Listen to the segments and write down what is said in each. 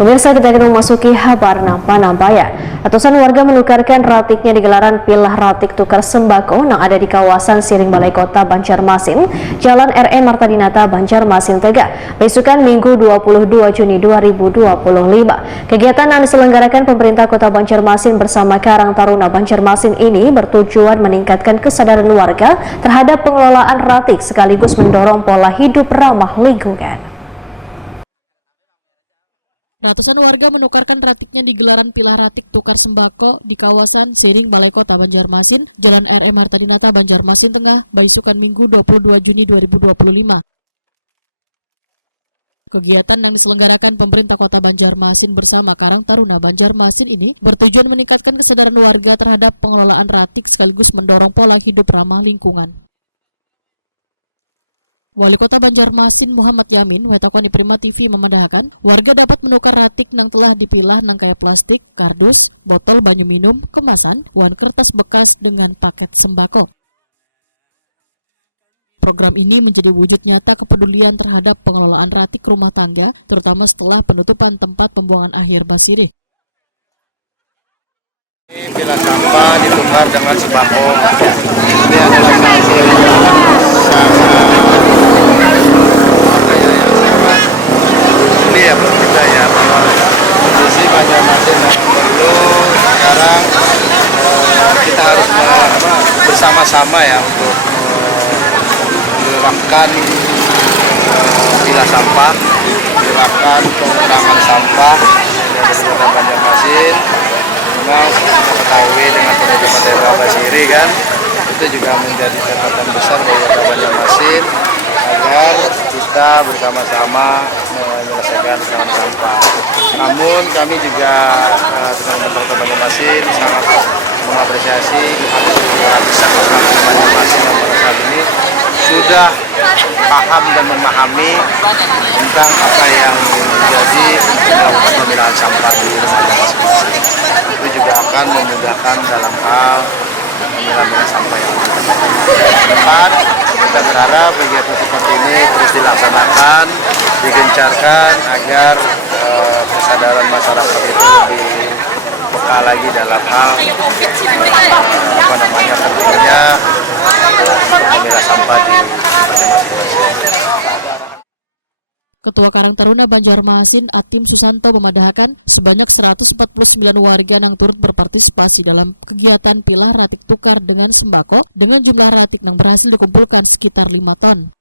Pemirsa, kita akan memasuki kabar Panambaya. Ratusan warga menukarkan ratiknya di gelaran pilah ratik tukar sembako yang ada di kawasan Siring Balai Kota Banjarmasin, Jalan RE Marta Dinata, Banjarmasin, Tegak, besukan Minggu 22 Juni 2025. Kegiatan yang diselenggarakan pemerintah Kota Banjarmasin bersama Karang Taruna Banjarmasin ini bertujuan meningkatkan kesadaran warga terhadap pengelolaan ratik sekaligus mendorong pola hidup ramah lingkungan. Ratusan warga menukarkan ratiknya di gelaran pilah ratik tukar sembako di kawasan Siring Balai Kota Banjarmasin, Jalan RE Marta Dinata, Banjarmasin Tengah, besukan Minggu 22 Juni 2025. Kegiatan yang diselenggarakan pemerintah Kota Banjarmasin bersama Karang Taruna Banjarmasin ini bertujuan meningkatkan kesadaran warga terhadap pengelolaan ratik sekaligus mendorong pola hidup ramah lingkungan. Wali Kota Banjarmasin Muhammad Yamin wetakon di Prima TV memandahkan warga dapat menukar ratik yang telah dipilah nang kaya plastik, kardus, botol banyu minum, kemasan, wan kertas bekas dengan paket sembako. Program ini menjadi wujud nyata kepedulian terhadap pengelolaan ratik rumah tangga, terutama setelah penutupan tempat pembuangan akhir Basiri. Ini pilah sampah ditukar dengan sembako. Ini adalah satu kita ya, kondisi Banjarmasin yang perlu sekarang kita harus bersama-sama ya untuk menerapkan pilah sampah, menerapkan pengurangan sampah dari Kota Banjarmasin. Memang kita ketahui dengan penutupan daerah Basiri kan, itu juga menjadi catatan besar bagi Kota Banjarmasin agar kita bersama-sama menyelesaikan penanganan sampah. Namun kami juga teman-teman Kota Banjarmasin sangat mengapresiasi ratusan masyarakat Banjarmasin yang pada saat ini sudah paham dan memahami tentang apa yang menjadi melakukan pemilahan sampah di rumahnya masing-masing. Itu juga akan memudahkan dalam hal pemilahan sampah yang depan. Kita berharap kegiatan seperti ini terus dilaksanakan, digencarkan agar kesadaran masyarakat itu lebih peka lagi dalam hal pentingnya memilah sampah di tempatnya masing-masing. Ketua Karang Taruna Banjarmasin Atim Susanto memadahkan sebanyak 149 warga yang turut berpartisipasi dalam kegiatan pilah ratik tukar dengan sembako dengan jumlah ratik yang berhasil dikumpulkan sekitar 5 ton.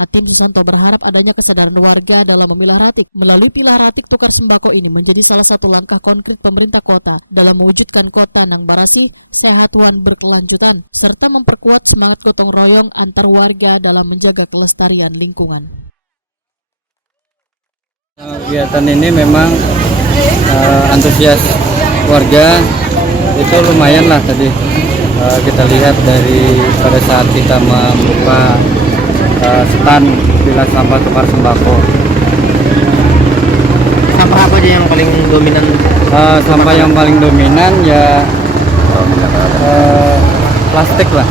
Atim Susanto berharap adanya kesadaran warga dalam memilah ratik melalui pilah ratik tukar sembako ini menjadi salah satu langkah konkret pemerintah kota dalam mewujudkan kota yang bersih, sehat, dan berkelanjutan, serta memperkuat semangat gotong royong antar warga dalam menjaga kelestarian lingkungan. Kegiatan ini memang antusias warga itu lumayan lah tadi. Kita lihat dari pada saat kita membuka stand pilah sampah tukar sembako. Sampah apa aja yang paling dominan? Sampah yang paling dominan ya plastik lah.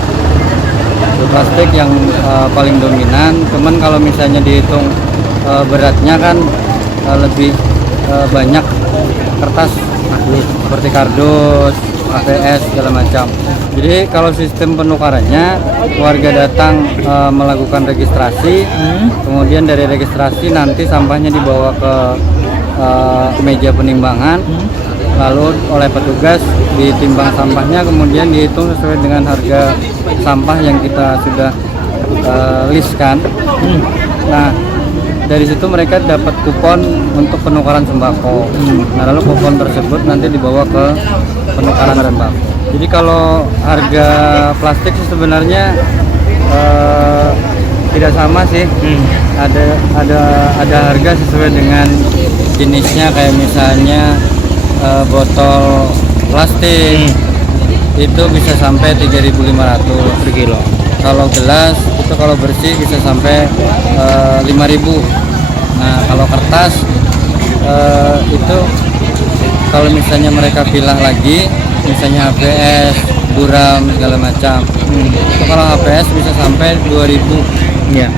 Plastik yang paling dominan. Cuman kalau misalnya dihitung beratnya kan lebih banyak kertas seperti kardus, ABS segala macam. Jadi kalau sistem penukarannya warga datang melakukan registrasi, kemudian dari registrasi nanti sampahnya dibawa ke meja penimbangan, lalu oleh petugas ditimbang sampahnya, kemudian dihitung sesuai dengan harga sampah yang kita sudah listkan. Nah, dari situ mereka dapat kupon untuk penukaran sembako. Nah, lalu kupon tersebut nanti dibawa ke penukaran sembako. Jadi kalau harga plastik sebenarnya tidak sama sih. Ada harga sesuai dengan jenisnya, kayak misalnya botol plastik itu bisa sampai 3.500 per kilo. Kalau gelas itu kalau bersih bisa sampai 5.000. Nah, kalau kertas itu kalau misalnya mereka pilah lagi, misalnya HPS, buram segala macam. Kalau HPS bisa sampai 2.000. Ya.